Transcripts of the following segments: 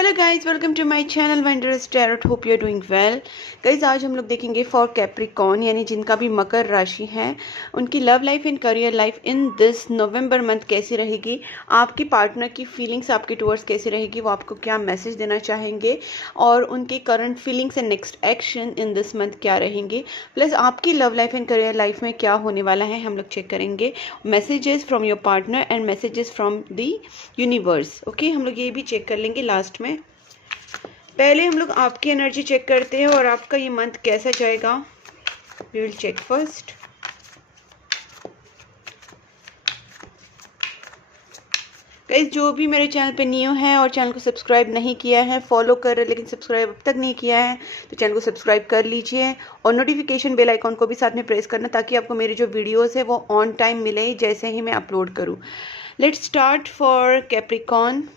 Hello guys, welcome to my channel wondrous tarot. Hope you are doing well. Guys, आज हम लोग देखेंगे for Capricorn, यानी जिनका भी मकर राशि है, उनकी love life and career life in this November month कैसी रहेगी। आपकी पार्टनर की फीलिंग्स आपके टुवर्ड्स कैसी रहेगी, वो आपको क्या मैसेज देना चाहेंगे, और उनकी current feelings and next action in this month क्या रहेंगे। प्लस आपकी love life and career life में क्या होने वाला है, हम लोग चेक करेंगे। Messages from your partner and messages from the universe. Okay, हम लोग ये भी चेक कर लेंगे लास्ट में। पहले हम लोग आपकी एनर्जी चेक करते हैं और आपका ये मंथ कैसा जाएगा। We will check first. Guys, जो भी मेरे चैनल पे न्यू है और चैनल को सब्सक्राइब नहीं किया है, फॉलो कर रहे लेकिन सब्सक्राइब अब तक नहीं किया है, तो चैनल को सब्सक्राइब कर लीजिए और नोटिफिकेशन बेल आइकॉन को भी साथ में प्रेस करना, ताकि आपको मेरी जो वीडियोस है वो ऑन टाइम मिले जैसे ही मैं अपलोड करूँ। Let's start for Capricorn.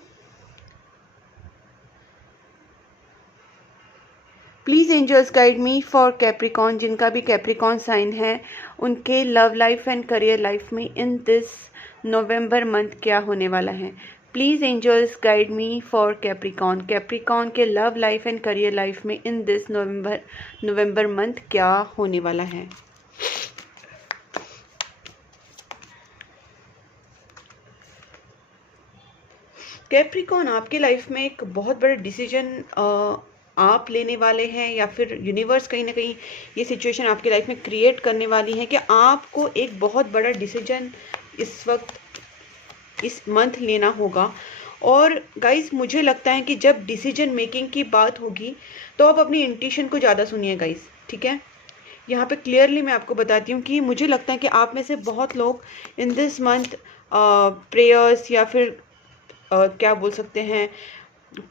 Please angels guide me for Capricorn, जिनका भी कैप्रिकॉर्न साइन है, उनके love life and career life में इन दिस नवंबर मंथ क्या होने वाला है। Please angels guide me for Capricorn, Capricorn के love life and career life में इन दिस नवंबर मंथ क्या होने वाला है। कैप्रिकॉर्न, आपकी लाइफ में एक बहुत बड़ा डिसीजन आप लेने वाले हैं, या फिर यूनिवर्स कहीं ना कहीं ये सिचुएशन आपकी लाइफ में क्रिएट करने वाली है कि आपको एक बहुत बड़ा डिसीजन इस वक्त इस मंथ लेना होगा। और गाइस, मुझे लगता है कि जब डिसीजन मेकिंग की बात होगी तो आप अपनी इंट्यूशन को ज़्यादा सुनिए गाइस, ठीक है। यहाँ पे क्लियरली मैं आपको बताती हूँ कि मुझे लगता है कि आप में से बहुत लोग इन दिस मंथ प्रेयर्स या फिर क्या बोल सकते हैं,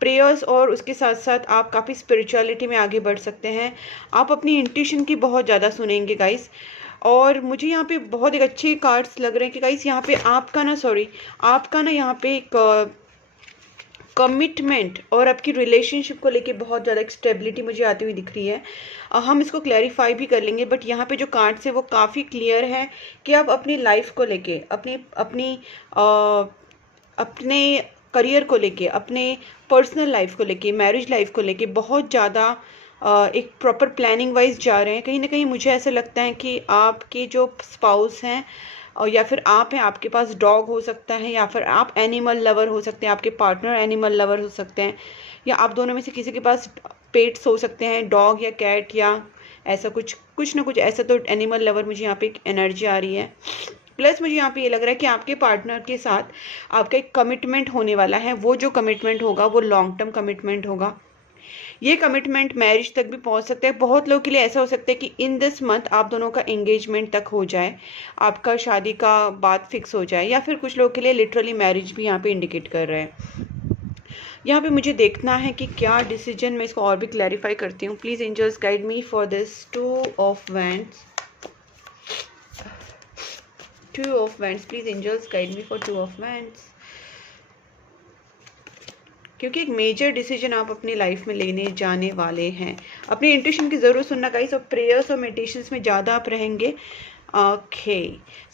प्रेयर्स, और उसके साथ साथ आप काफ़ी स्पिरिचुअलिटी में आगे बढ़ सकते हैं। आप अपनी इंट्यूशन की बहुत ज़्यादा सुनेंगे गाइस। और मुझे यहाँ पे बहुत एक अच्छे कार्ड्स लग रहे हैं कि गाइस यहाँ पे आपका ना यहाँ पे एक कमिटमेंट और आपकी रिलेशनशिप को लेके बहुत ज़्यादा एक स्टेबिलिटी मुझे आती हुई दिख रही है। हम इसको क्लैरिफाई भी कर लेंगे, बट यहाँ पे जो कार्ड्स है वो काफ़ी क्लियर है कि आप अपनी लाइफ को लेके, अपने करियर को लेके, अपने पर्सनल लाइफ को लेके, मैरिज लाइफ को लेके बहुत ज़्यादा एक प्रॉपर प्लानिंग वाइज जा रहे हैं। कहीं ना कहीं मुझे ऐसा लगता है कि आपके जो स्पाउस हैं, और या फिर आप हैं, आपके पास डॉग हो सकता है, या फिर आप एनिमल लवर हो सकते हैं, आपके पार्टनर एनिमल लवर हो सकते हैं, या आप दोनों में से किसी के पास पेट्स हो सकते हैं, डॉग या कैट या ऐसा कुछ ना कुछ ऐसा। तो एनिमल लवर मुझे यहाँ पे एक एनर्जी आ रही है। प्लस मुझे यहाँ पे ये लग रहा है कि आपके पार्टनर के साथ आपका एक कमिटमेंट होने वाला है। वो जो कमिटमेंट होगा वो लॉन्ग टर्म कमिटमेंट होगा। ये कमिटमेंट मैरिज तक भी पहुंच सकता है। बहुत लोगों के लिए ऐसा हो सकता है कि इन दिस मंथ आप दोनों का एंगेजमेंट तक हो जाए, आपका शादी का बात फिक्स हो जाए, या फिर कुछ लोगों के लिए लिटरली मैरिज भी यहाँ पे इंडिकेट कर रहे हैं। यहाँ पे मुझे देखना है कि क्या डिसीजन, मैं इसको और भी क्लैरिफाई करती हूँ। Please angels guide me for this two of wands, two of wands. Please angels guide me for two of wands, क्योंकि एक मेजर डिसीजन आप अपनी लाइफ में लेने जाने वाले हैं। अपनी इंट्यूशन की ज़रूर सुनना गाइस, और प्रेयर्स और मेडिटेशंस में ज़्यादा आप रहेंगे। ओके,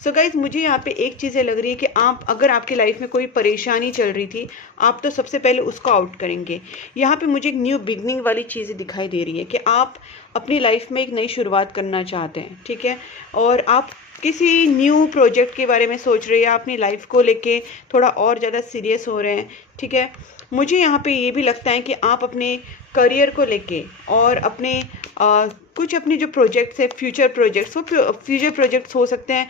सो गाइज, मुझे यहाँ पे एक चीज़ें लग रही है कि आप, अगर आपकी लाइफ में कोई परेशानी चल रही थी, आप तो सबसे पहले उसको आउट करेंगे। यहाँ पे मुझे एक न्यू बिगनिंग वाली चीज़ें दिखाई दे रही है कि आप अपनी लाइफ में एक नई शुरुआत करना चाहते हैं, ठीक है। और आप किसी न्यू प्रोजेक्ट के बारे में सोच रहे हैं, या अपनी लाइफ को लेके थोड़ा और ज़्यादा सीरियस हो रहे हैं, ठीक है। मुझे यहाँ पे ये भी लगता है कि आप अपने करियर को लेके और अपने कुछ अपने जो प्रोजेक्ट्स है, फ्यूचर प्रोजेक्ट्स हो सकते हैं,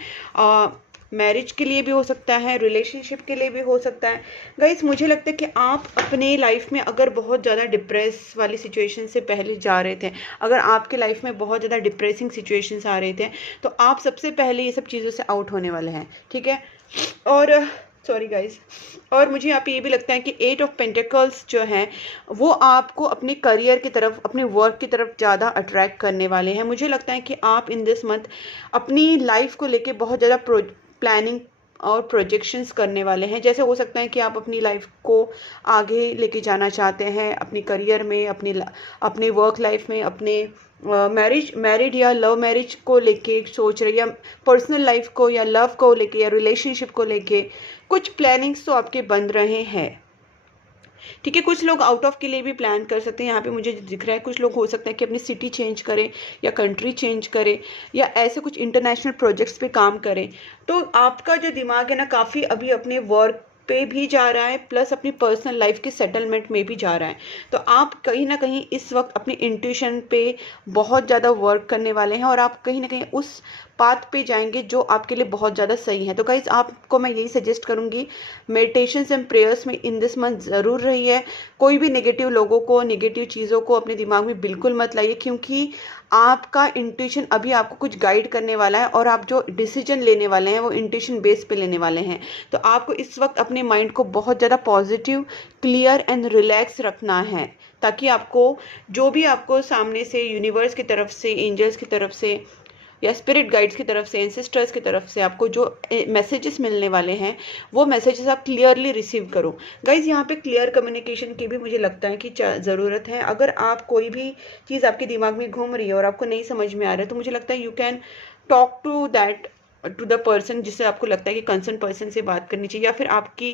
मैरिज के लिए भी हो सकता है, रिलेशनशिप के लिए भी हो सकता है। गाइस, मुझे लगता है कि आप अपने लाइफ में अगर बहुत ज़्यादा डिप्रेस वाली सिचुएशन से पहले जा रहे थे, अगर आपके लाइफ में बहुत ज़्यादा डिप्रेसिंग सिचुएशंस आ रहे थे, तो आप सबसे पहले ये सब चीज़ों से आउट होने वाले हैं, ठीक है। और सॉरी गाइज, और मुझे यहाँ पे ये भी लगता है कि 8 ऑफ पेंटिकल्स जो हैं वो आपको अपने करियर की तरफ, अपने वर्क की तरफ ज़्यादा अट्रैक्ट करने वाले हैं। मुझे लगता है कि आप इन दिस मंथ अपनी लाइफ को लेके बहुत ज़्यादा प्लानिंग और प्रोजेक्शंस करने वाले हैं। जैसे हो सकता है कि आप अपनी लाइफ को आगे लेके जाना चाहते हैं, अपनी करियर में, अपने वर्क लाइफ में, अपने मैरिड या लव मैरिज को लेके सोच रहे, या पर्सनल लाइफ को या लव को लेके या रिलेशनशिप को लेके कुछ प्लानिंग्स तो आपके बन रहे हैं। ठीक है, कुछ लोग आउट ऑफ के लिए भी प्लान कर सकते हैं। यहाँ पे मुझे दिख रहा है कुछ लोग हो सकता है कि अपनी सिटी चेंज करें या कंट्री चेंज करें या ऐसे कुछ इंटरनेशनल प्रोजेक्ट्स पे काम करें। तो आपका जो दिमाग है ना काफ़ी अभी अपने वर्क पे भी जा रहा है, प्लस अपनी पर्सनल लाइफ के सेटलमेंट में भी जा रहा है। तो आप कहीं ना कहीं इस वक्त अपनी इंट्यूशन पे बहुत ज़्यादा वर्क करने वाले हैं और आप कहीं ना कहीं उस पाथ पे जाएंगे जो आपके लिए बहुत ज़्यादा सही है। तो गाइस आपको मैं यही सजेस्ट करूँगी, मेडिटेशंस एंड प्रेयर्स में इन दिस मंथ ज़रूर रही है। कोई भी नेगेटिव लोगों को, नेगेटिव चीज़ों को अपने दिमाग में बिल्कुल मत लाइए, क्योंकि आपका इंट्यूशन अभी आपको कुछ गाइड करने वाला है और आप जो डिसीजन लेने वाले हैं वो इंट्यूशन बेस पे लेने वाले हैं। तो आपको इस वक्त अपने माइंड को बहुत ज़्यादा पॉजिटिव, क्लियर एंड रिलैक्स रखना है, ताकि आपको जो भी आपको सामने से यूनिवर्स की तरफ से, एंजल्स की तरफ से या स्पिरिट गाइड्स की तरफ से, एंसेस्टर्स की तरफ से आपको जो मैसेजेस मिलने वाले हैं वो मैसेजेस आप क्लियरली रिसीव करो। गाइज यहाँ पे क्लियर कम्युनिकेशन की भी मुझे लगता है कि ज़रूरत है। अगर आप कोई भी चीज़ आपके दिमाग में घूम रही है और आपको नहीं समझ में आ रहा है, तो मुझे लगता है you can talk to the person जिससे आपको लगता है कि कंसर्न पर्सन से बात करनी चाहिए, या फिर आपकी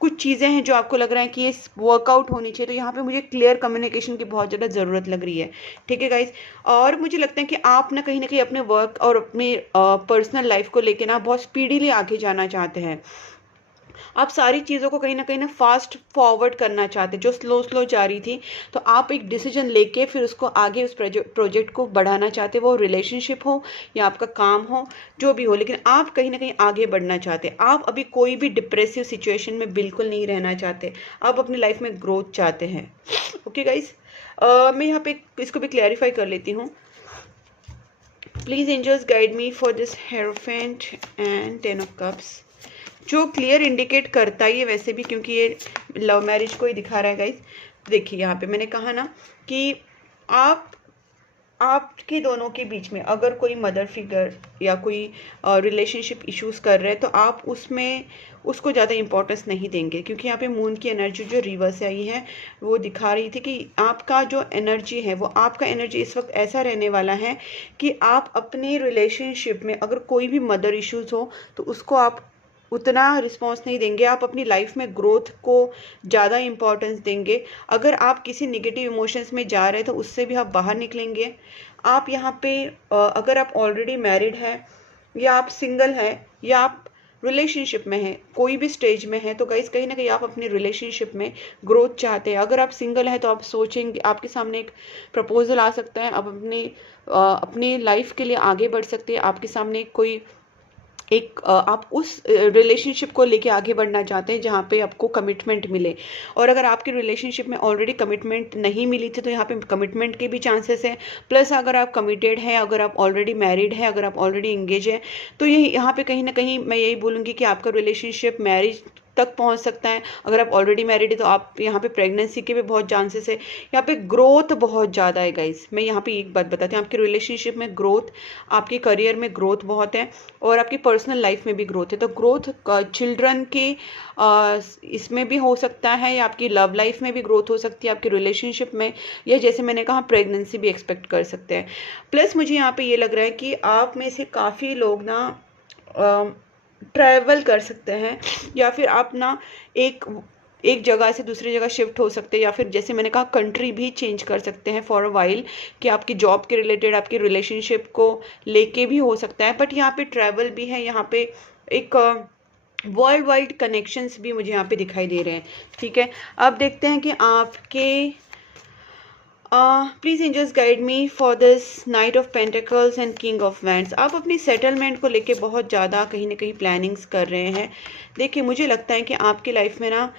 कुछ चीज़ें हैं जो आपको लग रहा है कि ये वर्कआउट होनी चाहिए। तो यहाँ पे मुझे क्लियर कम्युनिकेशन की बहुत ज़्यादा ज़रूरत लग रही है। ठीक है गाइज, और मुझे लगता है कि आप ना कहीं अपने वर्क और अपने पर्सनल लाइफ को लेके ना बहुत स्पीडीली आगे जाना चाहते हैं। आप सारी चीज़ों को कहीं ना फास्ट फॉरवर्ड करना चाहते हैं। जो स्लो जा रही थी, तो आप एक डिसीजन लेके फिर उसको आगे उस प्रोजेक्ट को बढ़ाना चाहते, वो रिलेशनशिप हो या आपका काम हो, जो भी हो, लेकिन आप कहीं ना कहीं आगे बढ़ना चाहते। आप अभी कोई भी डिप्रेसिव सिचुएशन में बिल्कुल नहीं रहना चाहते, आप अपनी लाइफ में ग्रोथ चाहते हैं। ओके गाइज, मैं यहाँ पे इसको भी क्लैरिफाई कर लेती हूँ। Please angels guide me for this hierophant and 10 of cups, जो क्लियर इंडिकेट करता ही है वैसे भी, क्योंकि ये लव मैरिज को ही दिखा रहा है गाइस। देखिए यहाँ पे मैंने कहा ना कि आपके दोनों के बीच में अगर कोई मदर फिगर या कोई रिलेशनशिप इश्यूज कर रहे हैं, तो आप उसको ज़्यादा इंपॉर्टेंस नहीं देंगे, क्योंकि यहाँ पे मून की एनर्जी जो रिवर्स आई है वो दिखा रही थी कि आपका जो एनर्जी है, वो आपका एनर्जी इस वक्त ऐसा रहने वाला है कि आप अपने रिलेशनशिप में अगर कोई भी मदर इश्यूज हो तो उसको आप उतना रिस्पॉन्स नहीं देंगे। आप अपनी लाइफ में ग्रोथ को ज़्यादा इंपॉर्टेंस देंगे। अगर आप किसी निगेटिव इमोशंस में जा रहे हैं तो उससे भी आप बाहर निकलेंगे। आप यहाँ पे अगर आप ऑलरेडी मैरिड है या आप सिंगल है या आप रिलेशनशिप में है, कोई भी स्टेज में है, तो गाइस कहीं ना कहीं आप अपने रिलेशनशिप में ग्रोथ चाहते हैं। अगर आप सिंगल है तो आप सोचेंगे, आपके सामने एक प्रपोजल आ सकता है, आप अपनी लाइफ के लिए आगे बढ़ सकते हैं। आपके सामने कोई आप उस रिलेशनशिप को लेके आगे बढ़ना चाहते हैं जहाँ पे आपको कमिटमेंट मिले। और अगर आपके रिलेशनशिप में ऑलरेडी कमिटमेंट नहीं मिली थी तो यहाँ पे कमिटमेंट के भी चांसेस हैं। प्लस अगर आप कमिटेड हैं, अगर आप ऑलरेडी मैरिड है, अगर आप ऑलरेडी एंगेज है, तो यही यहाँ पे कहीं ना कहीं मैं यही बोलूँगी कि आपका रिलेशनशिप मैरिज तक पहुंच सकता है। अगर आप ऑलरेडी मैरिड है तो आप यहाँ पे प्रेगनेंसी के भी बहुत चांसेस है। यहाँ पे ग्रोथ बहुत ज़्यादा है गाइस। मैं यहाँ पे एक बात बताती हूँ, आपके रिलेशनशिप में ग्रोथ, आपके करियर में ग्रोथ बहुत है और आपकी पर्सनल लाइफ में भी ग्रोथ है। तो ग्रोथ चिल्ड्रन के इसमें भी हो सकता है, या आपकी लव लाइफ में भी ग्रोथ हो सकती है, आपके रिलेशनशिप में, या जैसे मैंने कहा प्रेगनेंसी भी एक्सपेक्ट कर सकते हैं। प्लस मुझे यहाँ पे ये लग रहा है कि आप में से काफ़ी लोग ना ट्रैवल कर सकते हैं, या फिर आप ना एक जगह से दूसरी जगह शिफ्ट हो सकते हैं, या फिर जैसे मैंने कहा कंट्री भी चेंज कर सकते हैं फॉर अ वाइल, कि आपकी जॉब के रिलेटेड, आपकी रिलेशनशिप को लेके भी हो सकता है। बट यहाँ पे ट्रैवल भी है, यहाँ पे एक वर्ल्ड वाइड कनेक्शंस भी मुझे यहाँ पे दिखाई दे रहे हैं। ठीक है, अब देखते हैं कि आपके please angels guide me for this knight of pentacles and king of wands. आप अपनी सेटलमेंट को लेके बहुत ज़्यादा कहीं ना कहीं प्लानिंग्स कर रहे हैं। देखिए मुझे लगता है कि आपकी लाइफ में ना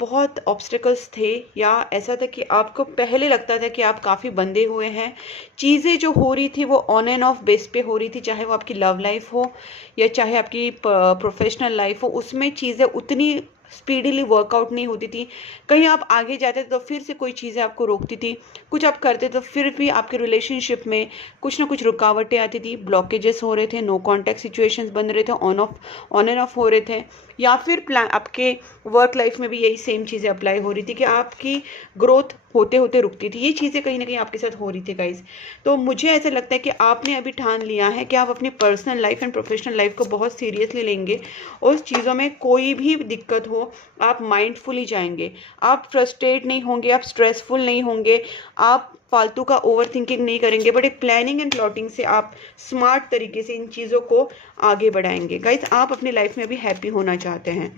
बहुत ऑब्स्टिकल्स थे, या ऐसा था कि आपको पहले लगता था कि आप काफ़ी बंधे हुए हैं। चीज़ें जो हो रही थी वो ऑन एंड ऑफ बेस पे हो रही थी, चाहे वो आपकी लव लाइफ हो या चाहे आपकी प्रोफेशनल लाइफ हो, उसमें चीज़ें उतनी स्पीडीली वर्कआउट नहीं होती थी। कहीं आप आगे जाते थे तो फिर से कोई चीज़ें आपको रोकती थी, कुछ आप करते तो फिर भी आपके रिलेशनशिप में कुछ ना कुछ रुकावटें आती थी, ब्लॉकेजेस हो रहे थे, नो कॉन्टैक्ट सिचुएशंस बन रहे थे, ऑन एंड ऑफ हो रहे थे। या फिर प्लान आपके वर्क लाइफ में भी यही सेम चीज़ें अप्लाई हो रही थी कि आपकी ग्रोथ होते होते रुकती थी। ये चीज़ें कहीं ना कहीं आपके साथ हो रही थी गाइज। तो मुझे ऐसा लगता है कि आपने अभी ठान लिया है कि आप अपनी personal life and professional life को बहुत सीरियसली लेंगे और उस चीज़ों में कोई भी दिक्कत हो आप माइंडफुली जाएंगे, आप फ्रस्ट्रेट नहीं होंगे, आप स्ट्रेसफुल नहीं होंगे, आप फालतू का ओवर थिंकिंग नहीं करेंगे, बट एक प्लानिंग एंड प्लॉटिंग से आप स्मार्ट तरीके से इन चीज़ों को आगे बढ़ाएंगे। गाइज आप अपनी लाइफ में भी हैप्पी होना चाहते हैं,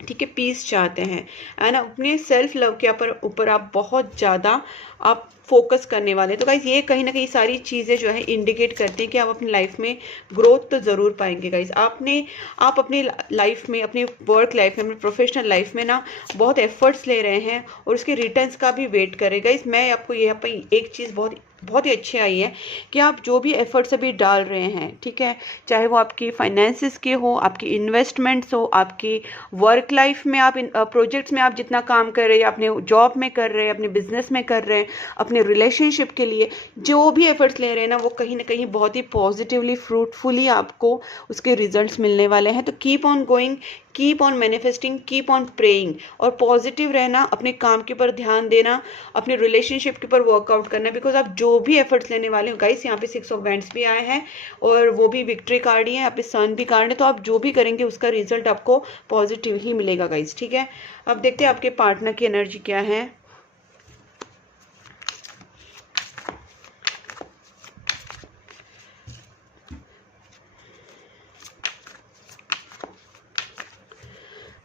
ठीक है, पीस चाहते हैं एंड अपने सेल्फ लव के ऊपर आप बहुत ज़्यादा आप फोकस करने वाले हैं। तो गाइज ये कहीं ना कहीं सारी चीज़ें जो है इंडिकेट करती हैं कि आप अपनी लाइफ में ग्रोथ तो ज़रूर पाएंगे गाइज। आप अपनी लाइफ में, अपनी वर्क लाइफ में, अपनी प्रोफेशनल लाइफ में ना बहुत एफर्ट्स ले रहे हैं और उसके रिटर्न्स का भी वेट करें गाइज। मैं आपको यहाँ पर एक चीज़ बहुत ही अच्छी आई है कि आप जो भी एफर्ट्स अभी डाल रहे हैं, ठीक है, चाहे वो आपकी फाइनेंसिस के हो, आपकी इन्वेस्टमेंट्स हो, आपकी वर्क लाइफ में, आप प्रोजेक्ट्स में आप जितना काम कर रहे हैं, अपने जॉब में कर रहे हैं, अपने बिजनेस में कर रहे हैं, अपने रिलेशनशिप के लिए जो भी एफर्ट्स ले रहे हैं ना, वो कहीं ना कहीं बहुत ही पॉजिटिवली फ्रूटफुली आपको उसके रिजल्ट्स मिलने वाले हैं। तो keep on going, keep on manifesting, keep on praying और पॉजिटिव रहना, अपने काम के ऊपर ध्यान देना, अपने रिलेशनशिप के ऊपर वर्कआउट करना, बिकॉज आप जो भी एफर्ट्स लेने वाले हो गाइस, यहाँ पे 6 ऑफ वैंड्स भी आए हैं और वो भी विक्ट्री कार्ड ही है, यहाँ पे सन भी कार्ड है। तो आप जो भी करेंगे उसका रिजल्ट आपको पॉजिटिव ही मिलेगा गाइस, ठीक है। अब देखते हैं आपके पार्टनर की एनर्जी क्या है।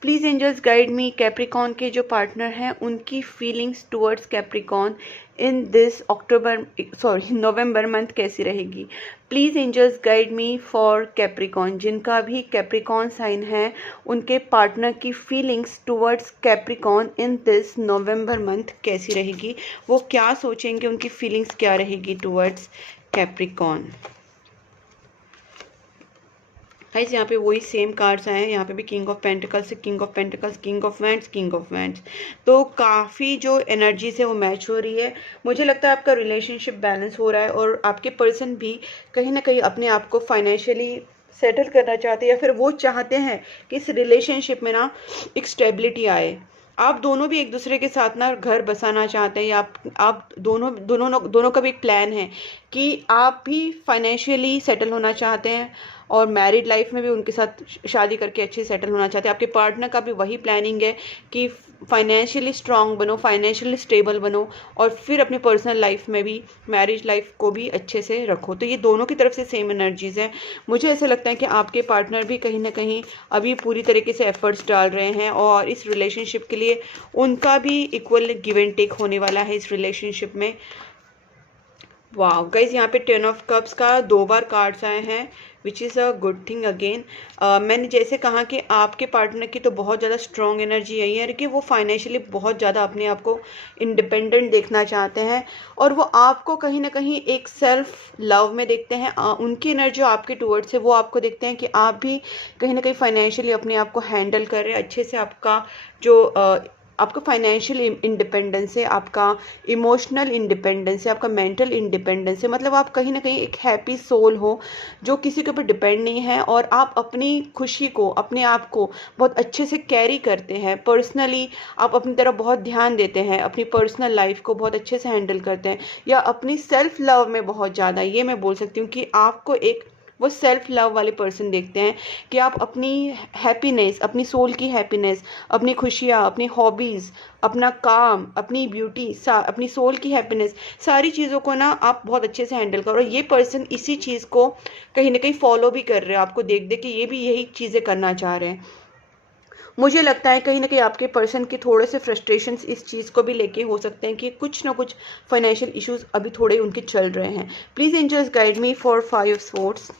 Please angels guide me, Capricorn के जो पार्टनर हैं उनकी feelings towards Capricorn in this November month कैसी रहेगी। Please angels guide me for Capricorn, जिनका भी कैप्रिकॉन साइन है उनके पार्टनर की feelings towards Capricorn in this November month कैसी रहेगी, वो क्या सोचेंगे, उनकी फीलिंग्स क्या रहेगी टुवर्ड्स कैप्रिकॉन। गाइस यहाँ पे वही सेम कार्ड्स आए हैं, यहाँ पे भी king of pentacles, king of pentacles, king of wands, king of wands. तो काफ़ी जो एनर्जीज है वो मैच हो रही है। मुझे लगता है आपका रिलेशनशिप बैलेंस हो रहा है और आपके पर्सन भी कहीं ना कहीं अपने आप को फाइनेंशियली सेटल करना चाहते हैं या फिर वो चाहते हैं कि इस रिलेशनशिप में ना एक स्टेबिलिटी आए। आप दोनों भी एक दूसरे के साथ ना घर बसाना चाहते हैं या आप दोनों का भी एक प्लान है कि आप भी फाइनेंशियली सेटल होना चाहते हैं और मैरिड लाइफ में भी उनके साथ शादी करके अच्छे सेटल होना चाहते हैं। आपके पार्टनर का भी वही प्लानिंग है कि फाइनेंशियली स्ट्रांग बनो, फाइनेंशियली स्टेबल बनो और फिर अपनी पर्सनल लाइफ में भी, मैरिज लाइफ को भी अच्छे से रखो। तो ये दोनों की तरफ से सेम एनर्जीज है। मुझे ऐसा लगता है कि आपके पार्टनर भी कहीं ना कहीं अभी पूरी तरीके से एफर्ट्स डाल रहे हैं और इस रिलेशनशिप के लिए उनका भी इक्वल गिव एंड टेक होने वाला है इस रिलेशनशिप में। वाह गाइज, यहाँ पे 10 ऑफ कप्स का 2 बार कार्ड्स आए हैं which is a good thing again. मैंने जैसे कहा कि आपके पार्टनर की तो बहुत ज़्यादा स्ट्रॉन्ग एनर्जी यही है कि वो फाइनेंशियली बहुत ज़्यादा अपने आप को इंडिपेंडेंट देखना चाहते हैं और वो आपको कहीं ना कहीं एक सेल्फ लव में देखते हैं। उनकी एनर्जी आपके टूवर्ड्स है, वो आपको देखते हैं कि आप भी कहीं ना कहीं फाइनेंशियली अपने आप को हैंडल कर रहे हैं अच्छे से। आपका जो आपका फाइनेंशियल इंडिपेंडेंस है, आपका इमोशनल इंडिपेंडेंस है, आपका मेंटल इंडिपेंडेंस है, मतलब आप कहीं ना कहीं एक हैप्पी सोल हो जो किसी के ऊपर डिपेंड नहीं है और आप अपनी खुशी को, अपने आप को बहुत अच्छे से कैरी करते हैं। पर्सनली आप अपनी तरफ बहुत ध्यान देते हैं, अपनी पर्सनल लाइफ को बहुत अच्छे से हैंडल करते हैं या अपनी सेल्फ लव में बहुत ज़्यादा, ये मैं बोल सकती हूँ कि आपको एक वो सेल्फ लव वाले पर्सन देखते हैं कि आप अपनी हैप्पीनेस, अपनी सोल की हैप्पीनेस, अपनी खुशियाँ, अपनी हॉबीज़, अपना काम, अपनी ब्यूटी, अपनी सोल की हैप्पीनेस, सारी चीज़ों को ना आप बहुत अच्छे से हैंडल करो। ये पर्सन इसी चीज़ को कहीं ना कहीं फॉलो भी कर रहे हैं, आपको देख देख के ये भी यही चीज़ें करना चाह रहे हैं। मुझे लगता है कहीं ना कहीं आपके पर्सन के थोड़े से फ्रस्ट्रेशंस इस चीज़ को भी लेके हो सकते हैं कि कुछ ना कुछ फाइनेंशियल इश्यूज अभी थोड़े उनके चल रहे हैं। Please angels guide me for 5 of swords.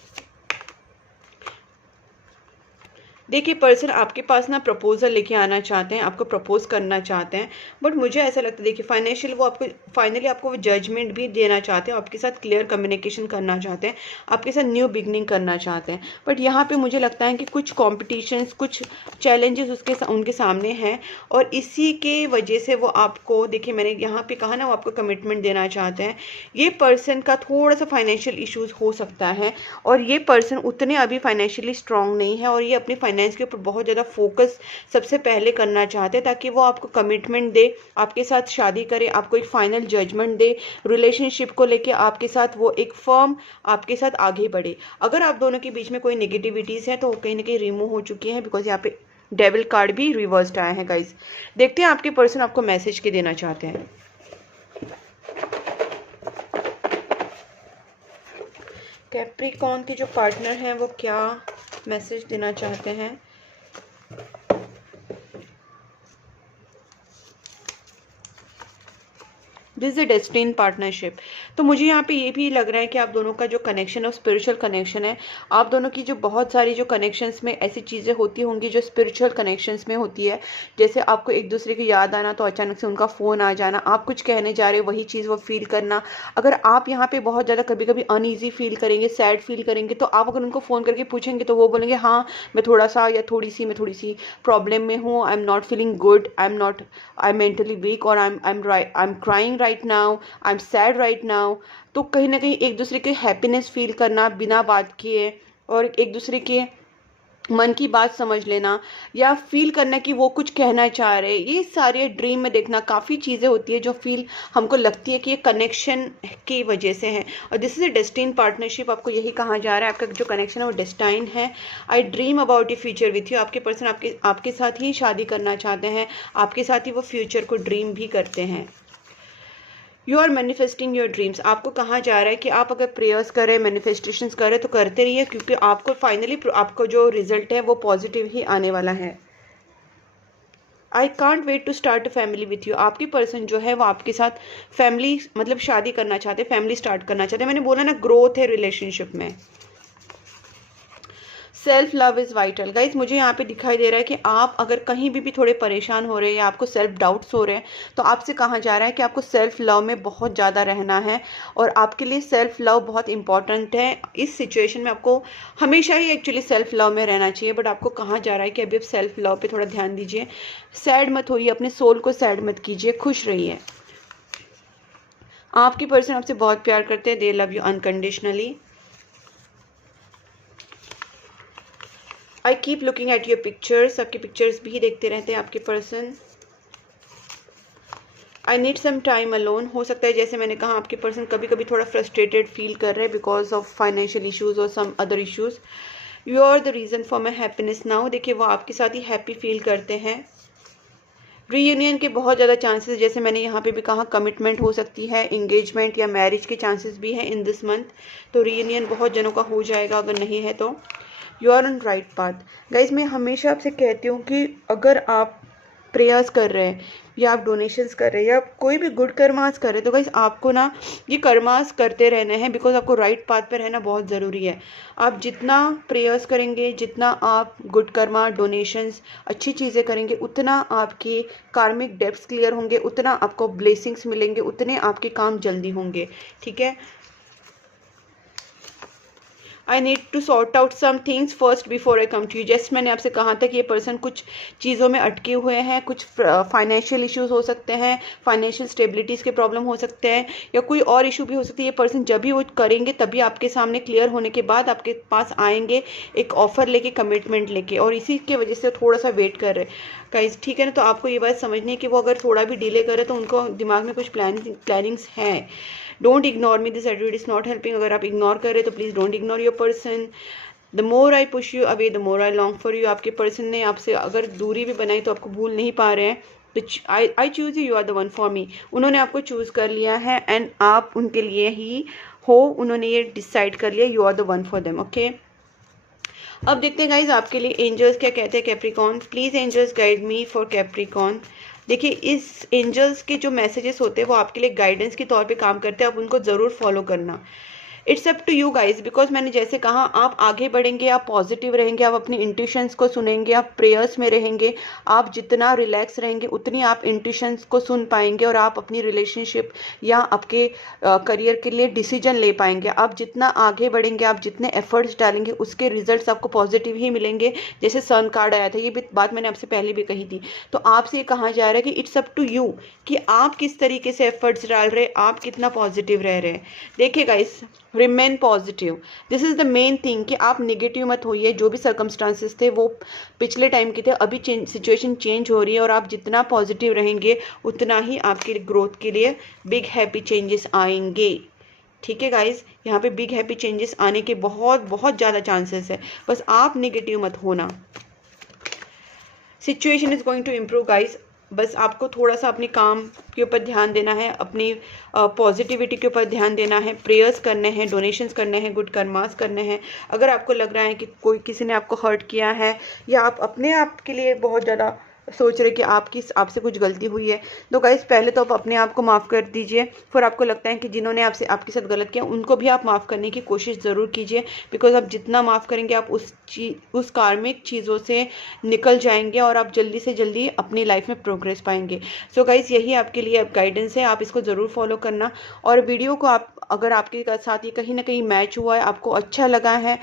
देखिए पर्सन आपके पास ना प्रपोजल लेके आना चाहते हैं, आपको प्रपोज करना चाहते हैं, बट मुझे ऐसा लगता है देखिए फाइनेंशियल वो आपको फाइनली आपको वो जजमेंट भी देना चाहते हैं, आपके साथ क्लियर कम्युनिकेशन करना चाहते हैं, आपके साथ न्यू बिगनिंग करना चाहते हैं। बट यहाँ पे मुझे लगता है कि कुछ कॉम्पिटिशन्स, कुछ चैलेंजेस उनके सामने हैं और इसी के वजह से वो आपको, देखिए मैंने यहाँ पे कहा ना, वो आपको कमिटमेंट देना चाहते हैं। ये पर्सन का थोड़ा सा फाइनेंशियल इशूज़ हो सकता है और ये पर्सन उतने अभी फाइनेंशियली स्ट्रांग नहीं है और ये अपने फाइनेंस के ऊपर बहुत ज़्यादा फोकस सबसे पहले करना चाहते हैं, ताकि वो आपको कमिटमेंट दे, आपके साथ शादी करे, आपको एक फाइनल जजमेंट दे, रिलेशनशिप को लेके आपके साथ वो एक फर्म आपके साथ आगे बढ़े। अगर आप दोनों के बीच में कोई नेगेटिविटीज़ है तो वो कहीं ना कहीं रिमूव हो चुकी है, बिकॉज यहाँ पे डेविल कार्ड भी रिवर्स्ड आया है गाइज। देखते हैं आपके पर्सन आपको मैसेज के देना चाहते हैं। कैप्रिकॉर्न के जो पार्टनर हैं वो क्या मैसेज देना चाहते हैं? This is a destine partnership. तो मुझे यहाँ पे ये भी लग रहा है कि आप दोनों का जो कनेक्शन है स्पिरिचुअल कनेक्शन है। आप दोनों की जो बहुत सारी जो कनेक्शंस में ऐसी चीज़ें होती होंगी जो स्पिरिचुअल कनेक्शंस में होती है, जैसे आपको एक दूसरे की याद आना तो अचानक से उनका फ़ोन आ जाना, आप कुछ कहने जा रहे हो वही चीज़ वो फील करना। अगर आप यहाँ पे बहुत ज़्यादा कभी कभी अनईजी फील करेंगे, सैड फील करेंगे, तो आप अगर उनको फ़ोन करके पूछेंगे तो वो बोलेंगे हाँ मैं थोड़ा सा या मैं थोड़ी सी प्रॉब्लम में हूँ, I am not feeling good, I am mentally weak, और I am crying right now, I am sad right now. तो कहीं ना कहीं एक दूसरे के हैप्पीनेस फील करना बिना बात किए, और एक दूसरे के मन की बात समझ लेना, या फील करना कि वो कुछ कहना चाह रहे, ये सारे ड्रीम में देखना काफ़ी चीज़ें होती है जो फील हमको लगती है कि ये कनेक्शन की वजह से है। और this is a destine partnership. आपको यही कहा जा रहा है, आपका जो कनेक्शन है वो डेस्टाइन है। आई dream about the future with you. आपके पर्सन आपके साथ ही शादी करना चाहते हैं, आपके साथ ही वो फ्यूचर को ड्रीम भी करते हैं। You are manifesting your dreams. आपको कहा जा रहा है कि आप अगर प्रेयर्स करें, मैनिफेस्टेशंस करें तो करते रहिए, क्योंकि आपको फाइनली आपको जो रिजल्ट है वो पॉजिटिव ही आने वाला है। I can't wait to start a family with you. आपकी पर्सन जो है वो आपके साथ फैमिली मतलब शादी करना चाहते हैं, फैमिली स्टार्ट करना चाहते हैं। मैंने बोला ना ग्रोथ है रिलेशनशिप में। Self love is vital. Guys मुझे यहाँ पे दिखाई दे रहा है कि आप अगर कहीं भी थोड़े परेशान हो रहे हैं या आपको सेल्फ डाउट्स हो रहे हैं, तो आपसे कहा जा रहा है कि आपको सेल्फ लव में बहुत ज़्यादा रहना है, और आपके लिए सेल्फ लव बहुत इंपॉर्टेंट है। इस सिचुएशन में आपको हमेशा ही एक्चुअली सेल्फ लव में रहना चाहिए, बट आपको कहा जा रहा है कि अभी आप सेल्फ लव पे थोड़ा ध्यान दीजिए। सैड मत होइए, अपने सोल को सैड मत कीजिए, खुश रहिए। आपकी पर्सन आपसे बहुत प्यार करते हैं, they love you unconditionally. I keep looking at your pictures. आपकी पिक्चर्स भी देखते रहते हैं आपके person. I need some time alone. हो सकता है जैसे मैंने कहा आपके पर्सन कभी कभी थोड़ा फ्रस्ट्रेटेड फील कर रहे हैं बिकॉज ऑफ फाइनेंशियल इश्यूज और some other issues. You are the reason for my happiness now. देखिए वो आपके साथ ही हैप्पी फील करते हैं। रीयूनियन के बहुत ज़्यादा चांसेस, जैसे मैंने यहाँ पे भी कहा कमिटमेंट हो सकती है, इंगेजमेंट या मैरिज के चांसेस भी हैं इन दिस मंथ। तो रीयूनियन बहुत जनों का हो जाएगा, अगर नहीं है तो you are on right path. Guys मैं हमेशा आपसे कहती हूँ कि अगर आप प्रेयर्स कर रहे हैं या आप डोनेशंस कर रहे हैं या कोई भी गुड कर्मास कर रहे हैं, तो गाइज आपको ना ये कर्मास करते रहने हैं, बिकॉज आपको राइट पाथ पे रहना बहुत ज़रूरी है। आप जितना प्रेयर्स करेंगे, जितना आप गुड कर्मा डोनेशंस अच्छी चीज़ें करेंगे, उतना आपके कार्मिक डेब्ट्स क्लियर होंगे, उतना आपको ब्लेसिंग्स मिलेंगे, उतने आपके काम जल्दी होंगे। ठीक है। I need to sort out some things first before I come to you. जैसे मैंने आपसे कहा था कि ये पर्सन कुछ चीज़ों में अटके हुए हैं, कुछ फाइनेंशियल इश्यूज हो सकते हैं, फाइनेंशियल स्टेबिलिटीज़ के प्रॉब्लम हो सकते हैं, या कोई और इशू भी हो सकती है। ये पर्सन जब भी वो करेंगे तभी आपके सामने क्लियर होने के बाद आपके पास आएंगे एक ऑफर लेके, कमिटमेंट लेके, और इसी के वजह से थोड़ा सा वेट कर रहे हैं गाइस। ठीक है ना। तो आपको ये बात समझनी है कि वो अगर थोड़ा भी डिले करे तो उनको दिमाग में कुछ प्लानिंग्स हैं। Don't ignore me, this attitude is not helping. अगर आप इग्नोर करें तो please don't ignore your person. The more I push you away the more I long for you. आपके पर्सन ने आपसे अगर दूरी भी बनाई तो आपको भूल नहीं पा रहे हैं। तो I choose you, are the one for me. उन्होंने आपको चूज़ कर लिया है एंड आप उनके लिए ही हो। उन्होंने ये डिसाइड कर लिया, you are the one for them. Okay, अब देखते हैं गाइज आपके लिए एंजल्स क्या कहते हैं Capricorn. Please angels guide me for Capricorn. देखिए इस एंजल्स के जो मैसेजेस होते हैं वो आपके लिए गाइडेंस के तौर पे काम करते हैं, आप उनको ज़रूर फॉलो करना। It's up to you guys, because मैंने जैसे कहा आप आगे बढ़ेंगे, आप पॉजिटिव रहेंगे, आप अपनी इंट्यूशंस को सुनेंगे, आप प्रेयर्स में रहेंगे। आप जितना रिलैक्स रहेंगे उतनी आप इंट्यूशंस को सुन पाएंगे और आप अपनी रिलेशनशिप या आपके करियर के लिए डिसीजन ले पाएंगे। आप जितना आगे बढ़ेंगे, आप जितने एफर्ट्स डालेंगे उसके रिजल्ट्स आपको पॉजिटिव ही मिलेंगे। जैसे सन कार्ड आया था, ये भी बात मैंने आपसे पहले भी कही थी। तो आपसे ये कहा जा रहा है कि इट्स अप टू यू कि आप किस तरीके से एफर्ट्स डाल रहे हैं, आप कितना पॉजिटिव रह रहे हैं। देखिए guys remain positive, this is the main thing कि आप नेगेटिव मत होइए। जो भी सर्कमस्टांसेस थे वो पिछले टाइम के थे, अभी सिचुएशन चेंज हो रही है और आप जितना पॉजिटिव रहेंगे उतना ही आपके ग्रोथ के लिए बिग हैप्पी चेंजेस आएंगे। ठीक है गाइज, यहाँ पे बिग हैप्पी चेंजेस आने के बहुत बहुत ज़्यादा चांसेस है, बस आप नेगेटिव मत होना। Situation is going to improve guys, बस आपको थोड़ा सा अपने काम के ऊपर ध्यान देना है, अपनी पॉजिटिविटी के ऊपर ध्यान देना है, प्रेयर्स करने हैं, डोनेशंस करने हैं, गुड कर्मास करने हैं। अगर आपको लग रहा है कि कोई किसी ने आपको हर्ट किया है या आप अपने आप के लिए बहुत ज़्यादा सोच रहे कि आपसे कुछ गलती हुई है, तो गाइस पहले तो आप अपने आप को माफ़ कर दीजिए। फिर आपको लगता है कि जिन्होंने आपके साथ गलत किया उनको भी आप माफ़ करने की कोशिश ज़रूर कीजिए, बिकॉज आप जितना माफ़ करेंगे आप उस कार्मिक चीज़ों से निकल जाएंगे और आप जल्दी से जल्दी अपनी लाइफ में प्रोग्रेस पाएंगे। सो गाइस यही आपके लिए गाइडेंस है, आप इसको ज़रूर फॉलो करना। और वीडियो को आप अगर आपके साथ ये कहीं ना कहीं मैच हुआ है, आपको अच्छा लगा है,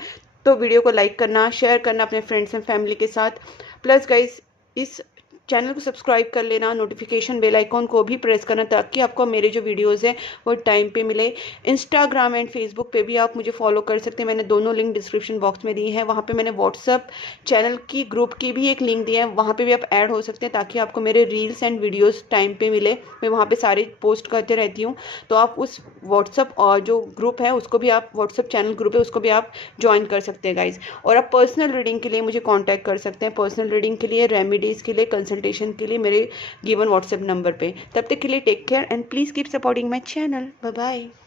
तो वीडियो को लाइक करना, शेयर करना अपने फ्रेंड्स एंड फैमिली के साथ। प्लस गाइस इस चैनल को सब्सक्राइब कर लेना, नोटिफिकेशन बेल आइकॉन को भी प्रेस करना ताकि आपको मेरे जो वीडियोस हैं वो टाइम पे मिले। इंस्टाग्राम एंड फेसबुक पे भी आप मुझे फॉलो कर सकते हैं, मैंने दोनों लिंक डिस्क्रिप्शन बॉक्स में दी है। वहाँ पे मैंने व्हाट्सअप चैनल की ग्रुप की भी एक लिंक दी है, वहाँ पे भी आप ऐड हो सकते हैं ताकि आपको मेरे रील्स एंड वीडियोज़ टाइम पर मिले। मैं वहाँ पर सारे पोस्ट करते रहती हूँ, तो आप उस व्हाट्सअप और जो ग्रुप है उसको भी आप, व्हाट्सअप चैनल ग्रुप है उसको भी आप ज्वाइन कर सकते हैं गाइज। और आप पर्सनल रीडिंग के लिए मुझे कॉन्टैक्ट कर सकते हैं, पर्सनल रीडिंग के लिए, रेमेडीज़ के लिए, कंसल्टेशन के लिए मेरे गिवन व्हाट्सएप नंबर पे। तब तक के लिए take care and please keep supporting my channel. Bye bye.